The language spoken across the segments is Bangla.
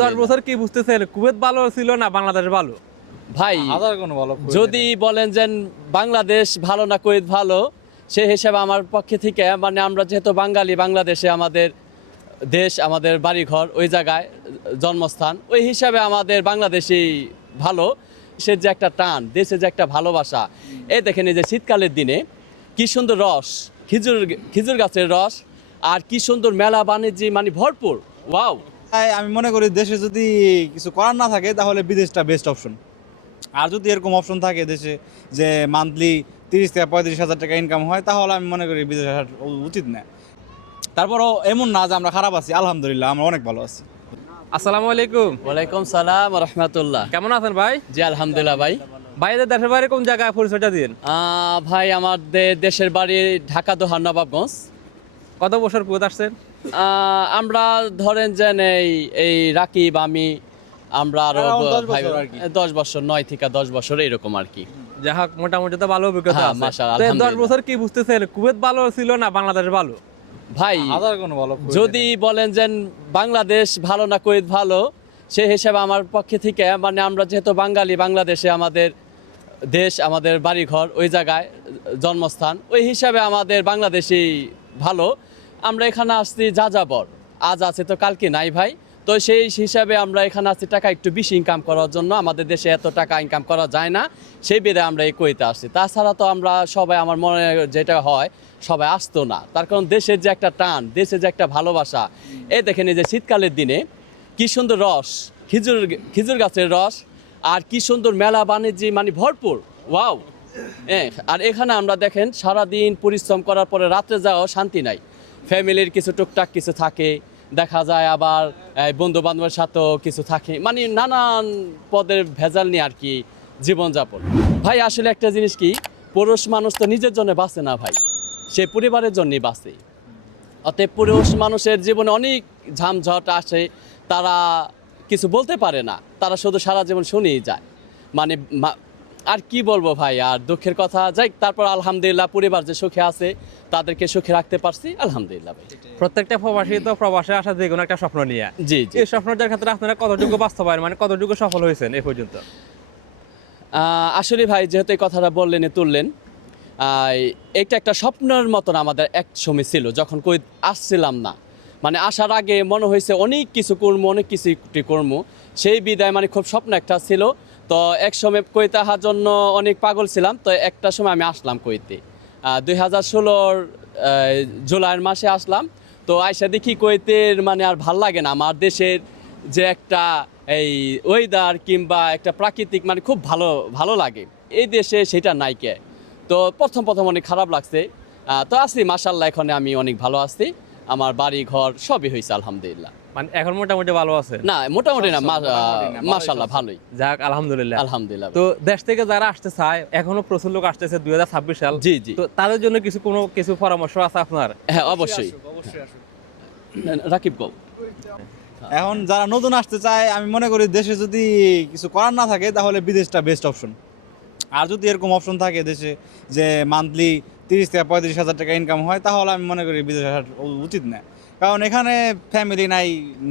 10 বছর কি বুঝতেছেন, কুয়েত ভালো ছিল না বাংলাদেশ ভালো? ভাই হাজার কোনো ভালো যদি বলেন যে বাংলাদেশ ভালো না কুয়েত ভালো, সে হিসাবে আমার পক্ষে থেকে মানে আমরা যেহেতু বাঙালি, বাংলাদেশে আমাদের দেশ, আমাদের বাড়িঘর, ওই জায়গায় জন্মস্থান, ওই হিসাবে আমাদের বাংলাদেশই ভালো। সে যে একটা টান, দেশে যে একটা ভালোবাসা, এই দেখেন এই যে শীতকালের দিনে কি সুন্দর রস, খেজুর গাছের রস, আর কি সুন্দর মেলা বাণিজ্য মানে ভরপুর। ওয়াও! তাই আমি মনে করি দেশে যদি কিছু করার না থাকে তাহলে বিদেশটা বেস্ট অপশন। আর যদি এরকম অপশন থাকে দেশে যে মান্থলি 30 থেকে 35 হাজার টাকা ইনকাম হয়, তাহলে আমি মনে করি বিদেশে আসা উচিত না। তারপরও এমন না যে আমরা খারাপ আছি, আলহামদুলিল্লাহ আমরা অনেক ভালো আছি। আসসালামু আলাইকুম। ওয়ালাইকুম সালাম রহমতুল্লাহ। কেমন আছেন ভাই? জি আলহামদুলিল্লাহ ভাই। ভাইদের দেশের বাইরে কোন জায়গায় পরিচয়টা দিন? ভাই আমাদের দেশের বাড়ি ঢাকা দোহার নবাবগঞ্জ। কত বছর কুয়েত আসছেন? আমরা ধরেন যে এই রাকিব আমি, আমরা আরো Around 10 বছর আর কি। 10 বছর, 9 থেকে 10 বছর এরকম আর কি। যাই হোক, মোটামুটি তো ভালো অভিজ্ঞতা হ্যাঁ, আছে। মাশাআল্লাহ, তো এই 10 আলহামদুলিল্লাহ। বছর কি বুঝতেছেন, কুয়েত ভালো ছিল না বাংলাদেশ ভালো? ভাই হাজার কোনো ভালো যদি বলেন যে বাংলাদেশ ভালো না কুয়েত ভালো, সে হিসাবে আমার পক্ষে থেকে মানে আমরা যেহেতু বাঙালি, বাংলাদেশে আমাদের দেশ, আমাদের বাড়িঘর, ওই জায়গায় জন্মস্থান, ওই হিসাবে আমাদের বাংলাদেশই ভালো। আমরা এখানে আসছি যাযাবর, আজ আছে তো কালকে নাই ভাই। তো সেই হিসাবে আমরা এখানে আসছি টাকা একটু বেশি ইনকাম করার জন্য। আমাদের দেশে এত টাকা ইনকাম করা যায় না, সেই বিধায় আমরা এই কুয়েতে আসছি। তাছাড়া তো আমরা সবাই, আমার মনে যেটা হয়, সবাই আসতো না। তার কারণ দেশের যে একটা টান, দেশের যে একটা ভালোবাসা, এই দেখেন এই যে শীতকালের দিনে কি সুন্দর রস, খেজুর গাছের রস, আর কি সুন্দর মেলা বাণিজ্য মানে ভরপুর। ওয়াও! আর এখানে আমরা দেখেন সারাদিন পরিশ্রম করার পরে রাত্রে যাওয়াও শান্তি নাই। ফ্যামিলির কিছু টুকটাক কিছু থাকে, দেখা যায় আবার বন্ধু বান্ধবের সাথেও কিছু থাকে, মানে নানান পদের ভেজাল নিয়ে আর কি জীবনযাপন। ভাই আসলে একটা জিনিস কি, পুরুষ মানুষ তো নিজের জন্য বাঁচে না ভাই, সে পরিবারের জন্যই বাঁচে। অতএব পুরুষ মানুষের জীবনে অনেক ঝামঝট আসে, তারা কিছু বলতে পারে না, তারা শুধু সারা জীবন শুনেই যায়। মানে আর কি বলবো ভাই, আর দুঃখের কথা যাই। তারপর আলহামদুলিল্লাহ পরিবার যে সুখে আছে, তাদেরকে সুখে রাখতে পারছি, আলহামদুলিল্লাহ ভাই। প্রত্যেকটা প্রবাসী তো প্রবাসে আসা যে কোনো একটা স্বপ্ন নিয়ে। জি জি। এই স্বপ্নটার ক্ষেত্রে আপনারা কতটুকু বাস্তবায়ন, মানে কতটুকু সফল হয়েছেন এই পর্যন্ত? আসলে ভাই যেহেতু এই কথাটা বললেন, তুললেন, এটা একটা স্বপ্নের মতন আমাদের এক সময় ছিল, যখন কই আসছিলাম না। মানে আসার আগে মনে হয়েছে অনেক কিছু করবো, অনেক কিছু করবো, সেই বিদায় মানে খুব স্বপ্ন একটা ছিল। তো এক সময় কুয়েতে আসার জন্য অনেক পাগল ছিলাম। তো একটা সময় আমি আসলাম কুয়েতে 2016 জুলাইয়ের মাসে আসলাম। তো আইসা দেখি কুয়েতের মানে আর ভাল লাগে না। আমার দেশের যে একটা এই ওয়েদার কিংবা একটা প্রাকৃতিক মানে খুব ভালো ভালো লাগে, এই দেশে সেটা নাইকে। তো প্রথম অনেক খারাপ লাগছে। তো আছি মাশাআল্লাহ, এখন আমি অনেক ভালো আছি, আমার বাড়ি ঘর সবই হয়েছে আলহামদুলিল্লাহ। মানে এখন মোটামুটি ভালো আছে? না মোটামুটি না, মোটামুটি না, মাশাআল্লাহ ভালোই, যাক আলহামদুলিল্লাহ। আলহামদুলিল্লাহ। তো দেশ থেকে যারা আসতে চায়, এখনো প্রচুর লোক আসতেছে 2026 সাল। জি জি। তো তাদের জন্য কিছু পরামর্শ আছে আপনার? হ্যাঁ অবশ্যই। রাকিব গো। এখন যারা নতুন আসতে চায়, আমি মনে করি দেশে যদি কিছু করার না থাকে তাহলে বিদেশটা বেস্ট অপশন। আর যদি এরকম অপশন থাকে দেশে যে মান্থলি 30 থেকে 35 হাজার টাকা ইনকাম হয়, তাহলে আমি মনে করি বিদেশে আসা উচিত না। কারণ এখানে ফ্যামিলি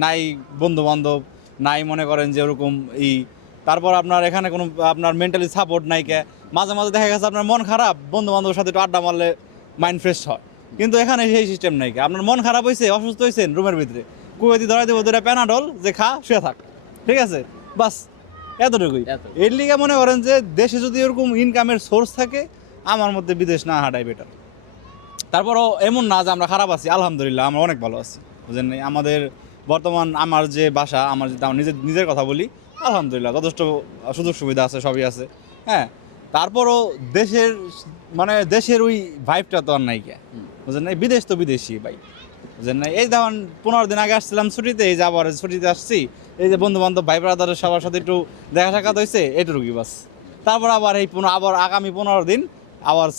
নাই বন্ধু বান্ধব নাই, মনে করেন যে ওরকম তারপর আপনার এখানে কোনো আপনার মেন্টালি সাপোর্ট নাই। মাঝে মাঝে দেখা গেছে আপনার মন খারাপ, বন্ধু বান্ধবের সাথে একটু আড্ডা মারলে মাইন্ড ফ্রেশ হয়, কিন্তু এখানে সেই সিস্টেম নাই। আপনার মন খারাপ হয়েছে, অসুস্থ হয়েছেন, রুমের ভিতরে কুয়েতি ধরাই দেবো 2টা প্যানাডল, যে খা শুয়ে থাক, ঠিক আছে, বাস এতটুকুই। এর লিগে মনে করেন যে দেশে যদি এরকম ইনকামের সোর্স থাকে, আমার মধ্যে বিদেশ না হাঁটাই বেটার। তারপরও এমন না যে আমরা খারাপ আছি, আলহামদুলিল্লাহ আমরা অনেক ভালো আছি, বুঝলেন। আমাদের বর্তমান আমার যে বাসা, আমার যদি আমার নিজের কথা বলি, আলহামদুলিল্লাহ যথেষ্ট সুযোগ সুবিধা আছে, সবই আছে। হ্যাঁ, তারপরও দেশের ওই ভাইবটা তো আর নাই কে, বুঝলেন। বিদেশ তো বিদেশি ভাই, বুঝলেন না। এই ধরুন 15 দিন আগে আসছিলাম ছুটিতে, এই যে আবার ছুটিতে আসছি, এই যে বন্ধু বান্ধব ভাই ব্রাদারের সবার সাথে একটু দেখা সাক্ষাৎ হয়েছে, এটুকুই বাস। তারপর আবার আবার আগামী 15 দিন আবার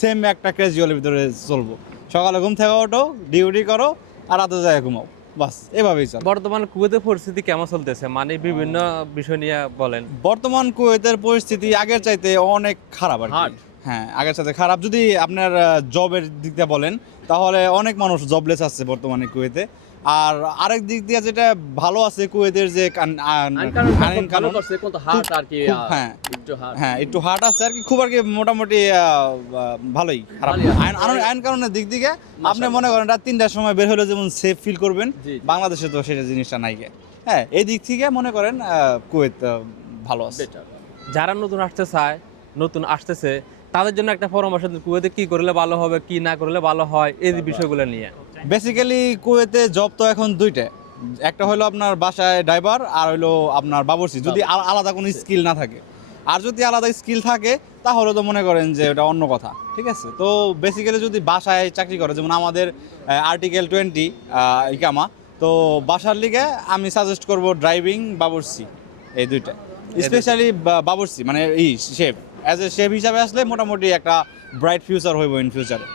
সেম একটা ক্যাজুয়ালের ভিতরে চলবো। সকালে ঘুম থেকে ওঠো, ডিউটি করো, আর রাতে যায় ঘুমাও, বাস এভাবেই চলে। বর্তমান কুয়েতের পরিস্থিতি কেমন চলতেছে, মানে বিভিন্ন বিষয় নিয়ে বলেন। বর্তমান কুয়েতের পরিস্থিতি আগের চাইতে অনেক খারাপ আর কি। হ্যাঁ, আগের সাথে খারাপ। যদি আপনার জবের দিক দিয়ে বলেন, তাহলে অনেক মানুষ জবলেস আছে বর্তমানে কুয়েতে। আর আরেক দিক দিয়ে যেটা ভালো আছে কুয়েতের যে আইন কানুন হ্যাঁ হ্যাঁ একটু হার্ড আছে আর কি, খুব আর কি মোটামুটি ভালোই, খারাপ না। আইন কানুনের দিক থেকে আপনি মনে করেন রাত 3টার সময় বের হলে যেমন সেফ ফিল করবেন, বাংলাদেশে তো সেটা জিনিসটা নাই গে। হ্যাঁ, এই দিক থেকে মনে করেন কুয়েত ভালো আছে। যারা নতুন আসতেছে তাদের জন্য একটা পরামর্শ দিন, কুয়েতে কি করলে ভালো হবে, কি না করলে ভালো হয়, এই বিষয়গুলো নিয়ে। বেসিক্যালি কুয়েতে জব তো এখন দুইটা, একটা হলো আপনার বাসায় ড্রাইভার আর হলো আপনার বাবুর্চি, যদি আলাদা কোনো স্কিল না থাকে। আর যদি আলাদা স্কিল থাকে তাহলে তো মনে করেন যে ওটা অন্য কথা, ঠিক আছে। তো বেসিক্যালি যদি বাসায় চাকরি করে, যেমন আমাদের আর্টিকেল 20 ইকামা, তো বাসার লিগে আমি সাজেস্ট করব ড্রাইভিং, বাবুর্চি, এই দুইটা। স্পেশালি বাবুর্চি মানে শেফ, অ্যাজ এ শেফ হিসাবে আসলে মোটামুটি একটা ব্রাইট ফিউচার হইব ইন ফিউচারে।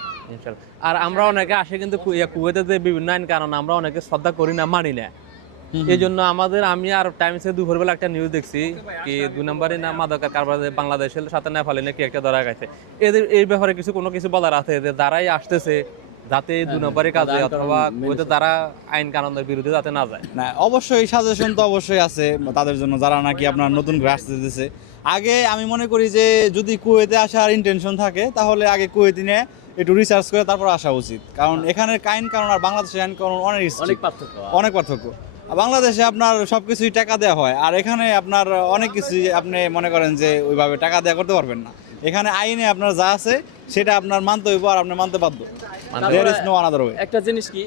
আর আমরা অনেকে আসে কিন্তু কুয়েতে যে বিভিন্ন আইন কারণ আমরা অনেকে শ্রদ্ধা করি না, মানি না। এই জন্য আমি আর টাইমসে দুপুরবেলা একটা নিউজ দেখছি কি 2 নম্বরে না মাদকের কারবার বাংলাদেশের সাথে নেপালে নাকি একটা ধরা গেছে। এদের এই ব্যাপারে কোনো কিছু বলার আছে যে যারাই আসতেছে যাতে 2 নম্বরের কাজে অথবা কুয়েতে তারা আইন কানুনের বিরুদ্ধে যাতে না যায়। না, অবশ্যই সাজেশন তো অবশ্যই আছে তাদের জন্য যারা নাকি আপনার নতুন করে আসতেছে। আগে আমি মনে করি যে যদি কুয়েতে আসার ইন্টেনশন থাকে তাহলে আগে কুয়েতে নিয়ে একটু রিসার্চ করে তারপর আসা উচিত, কারণ এখানের আইন কানুন আর বাংলাদেশের আইন কানুন অনেক পার্থক্য। বাংলাদেশে আপনার সবকিছুই টাকা দেওয়া হয়, আর এখানে আপনার অনেক কিছুই আপনি মনে করেন যে ওইভাবে টাকা দেওয়া করতে পারবেন না। এখানে আইনে আপনার যা আছে সেটা আপনার মানতে হইব, আর আপনি মানতে বাধ্য। There is no other way. একটা জিনিস কি,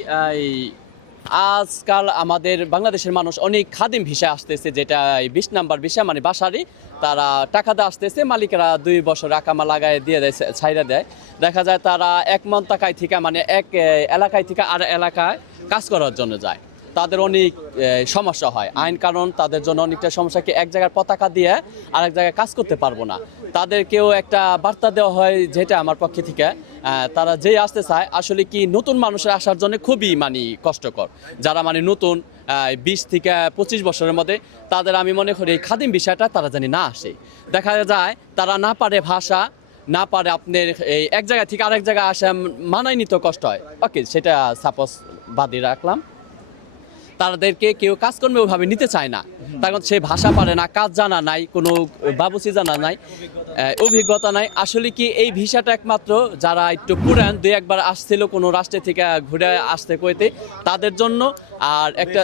আজকাল আমাদের বাংলাদেশের মানুষ অনেক খাদিম ভিসা আসতেছে, যেটা 20 নাম্বার ভিসা, মানে বাসারই তারা টাকা দিয়ে আসতেছে, মালিকেরা 2 বছর আকামা লাগায় দিয়ে দেয়, ছাইরা দেয়। দেখা যায় তারা এক মন্তাকায় থেকে, মানে এক এলাকায় থেকে আর এলাকায় কাজ করার জন্য যায়। তাদের অনেক সমস্যা হয়, আইন কারণ তাদের জন্য অনেকটা সমস্যা। কি এক জায়গার পতাকা দিয়ে আরেক জায়গায় কাজ করতে পারবো না, তাদেরকেও একটা বার্তা দেওয়া হয় যেটা আমার পক্ষে থেকে তারা যেই আসতে চায়, আসলে কি নতুন মানুষের আসার জন্য খুবই মানে কষ্টকর। যারা মানে নতুন 20 থেকে 25 বছরের মধ্যে, তাদের আমি মনে করি এই খাদিম বিষয়টা তারা জানি না আসে। দেখা যায় তারা না পারে ভাষা, না পারে আপনার এই এক জায়গা থেকে আরেক জায়গায় আসা মানায় নিতে কষ্ট হয়। ওকে, সেটা সাপোজ বাদই রাখলাম। তাদেরকে কেউ কাজকর্মে ওইভাবে নিতে চায় না, তখন সে ভাষা পারে না, কাজ জানা নাই, কোনো বাবুসি জানা নাই, অভিজ্ঞতা নাই। আসলে কি এই ভিসাটা একমাত্র যারা একটু পুরান 2-1 বার আসছিল কোনো রাষ্ট্র থেকে ঘুরে আসতে কইতে তাদের জন্য, আর একটা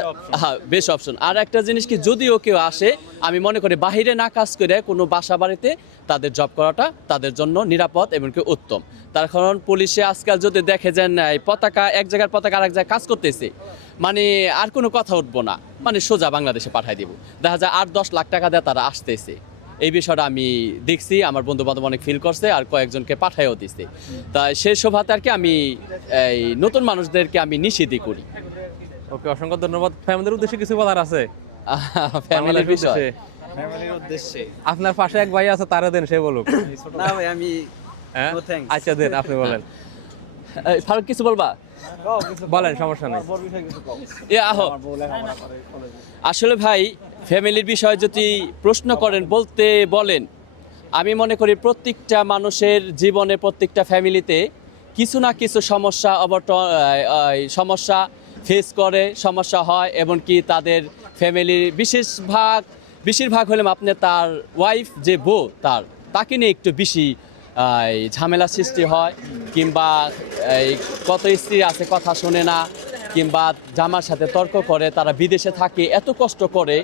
বেস্ট অপশন। আর একটা জিনিস কি, যদিও কেউ আসে, আমি মনে করি বাহিরে না কাজ করে কোনো বাসা বাড়িতে তাদের জব করাটা তাদের জন্য নিরাপদ এবং কি উত্তম। তার কারণ পুলিশে আজকাল যদি দেখে যে পতাকা এক জায়গার পতাকা আরেক জায়গায় কাজ করতেছে, মানে আর কোনো কথা উঠবো না, মানে সোজা বাংলাদেশে পাঠাই দিব। দেখা যায় 8-10 লাখ টাকা দিয়ে তারা আসতেছে। এই বিষয়টা আমি দেখছি, আমার বন্ধু বান্ধব অনেক ফিল করছে, আর কয়েকজনকে পাঠাইও দিচ্ছে। তা সেই শোভাতে আর কি আমি এই নতুন মানুষদেরকে আমি নিষেধই করি। ওকে, অসংখ্য ধন্যবাদ। ফ্যামিলির উদ্দেশ্যে কিছু বলার আছে? ফ্যামিলির বিষয়ে ফ্যামিলির উদ্দেশ্যে আপনার পাশে এক ভাই আছে, তারা দেন, সে বলুক। না ভাই, আমি হ্যাঁ আচ্ছা দেন, আপনি বলেন। ফারুক কিছু বলবা? বলেন, সমস্যা নেই। আসলে ভাই, ফ্যামিলির বিষয়ে যদি প্রশ্ন করেন, বলেন, আমি মনে করি প্রত্যেকটা মানুষের জীবনে, প্রত্যেকটা ফ্যামিলিতে কিছু না কিছু সমস্যা ফেস করে, সমস্যা হয়, এবং কি তাদের ফ্যামিলির বেশিরভাগ হলে আপনি তার ওয়াইফ যে বউ তাকে নিয়ে একটু বেশি ঝামেলা সৃষ্টি হয়, কিংবা কত স্ত্রী আছে কথা শোনে না, কিংবা জামার সাথে তর্ক করে, তারা বিদেশে থাকে, এত কষ্ট করে,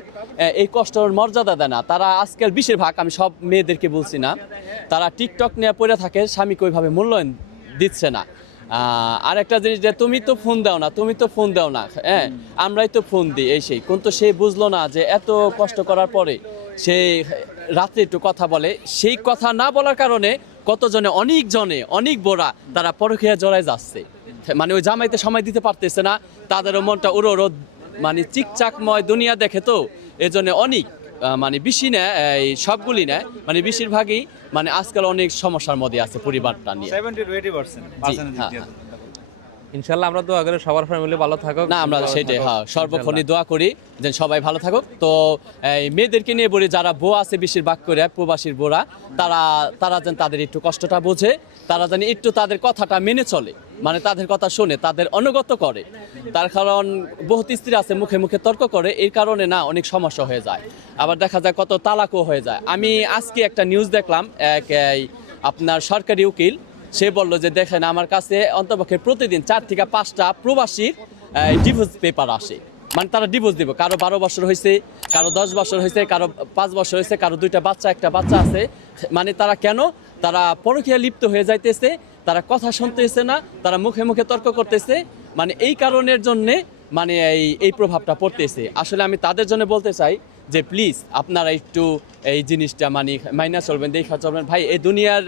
এই কষ্টের মর্যাদা দেয় না তারা। আজকাল বেশিরভাগ, আমি সব মেয়েদেরকে বলছি না, তারা টিকটক নিয়ে পড়ে থাকে, স্বামীকে ওইভাবে মূল্যায়ন দিচ্ছে না। আর একটা জিনিস, যে তুমি তো ফোন দাও না, হ্যাঁ আমরাই তো ফোন দিই, এই সেই, কিন্তু সে বুঝলো না যে এত কষ্ট করার পরে সে রাত্রে একটু কথা বলে, সেই কথা না বলার কারণে অনেক বোরা তারা পরকীয়া জড়ায় যাচ্ছে, মানে ওই জামাইতে সময় দিতে পারতেছে না, তাদেরও মনটা উড়ো মানে চিকচাকময় দুনিয়া দেখে, তো এজন্য অনেক মানে বেশি না, এই সবগুলি না, মানে বেশিরভাগই মানে আজকাল অনেক সমস্যার মধ্যে আছে পরিবারটা নিয়ে। 70-80% ইনশাআল্লাহ আমরা দোয়া করি সবার ফ্যামিলি ভালো থাকুক। না, আমরা সেটাই সর্বক্ষণই দোয়া করি যে সবাই ভালো থাকুক। তো এই মেয়েদেরকে নিয়ে বলি, যারা বউ আছে বেশিরভাগ করে প্রবাসীর বোরা, তারা যেন তাদের একটু কষ্টটা বোঝে, তারা যেন একটু তাদের কথাটা মেনে চলে। মানে তাদের কথা শুনে, তাদের অনুগত করে। তার কারণ বহুত স্ত্রী আছে মুখে মুখে তর্ক করে, এই কারণে না অনেক সমস্যা হয়ে যায়। আবার দেখা যায় কত তালাকও হয়ে যায়। আমি আজকে একটা নিউজ দেখলাম, আপনার সরকারি উকিল সে বললো যে দেখেন আমার কাছে অন্তপক্ষে প্রতিদিন 4 থেকে 5টা প্রবাসীর ডিভোর্স পেপার আসে। মানে তারা ডিভোর্স দিব, কারো 12 বছর হয়েছে, কারো 10 বছর হয়েছে, কারো 5 বছর হয়েছে, কারো 2টা বাচ্চা, একটা বাচ্চা আছে। মানে তারা কেন, তারা পরকীয়া লিপ্ত হয়ে যাইতেছে, তারা কথা শুনতেছে না, তারা মুখে মুখে তর্ক করতেছে। মানে এই কারণের জন্যে মানে এই প্রভাবটা পড়তেছে। আসলে আমি তাদের জন্য বলতে চাই যে প্লিজ আপনারা একটু এই জিনিসটা মানে মাইনা চলবেন, দেখা চলবেন। ভাই এই দুনিয়ার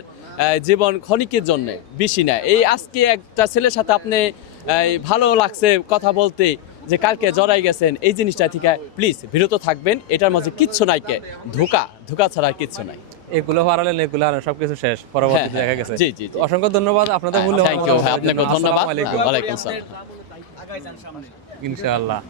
জীবন ক্ষণিকের জন্য, বেশি না। এই আজকে একটা ছেলের সাথে আপনি ভালো লাগছে কথা বলতে, যে কালকে জড়াই গেছেন, এই জিনিসটা থেকে প্লিজ বিরত থাকবেন। এটার মাঝে কিচ্ছু নাই, ধোকা ছাড়া আর কিচ্ছু নাই। এগুলো হারালেন, এগুলো হারালেন, সবকিছু শেষ, পরবর্তীতে দেখা গেছে। জি জি জি। অসংখ্য ধন্যবাদ আপনাদের মূল্যবান থ্যাংক ইউ ভাই, মতামতের আপনাকে জন্য। ধন্যবাদ। আসসালামু আলাইকুম। ওয়ালাইকুম আসসালাম। ইনশাআল্লাহ।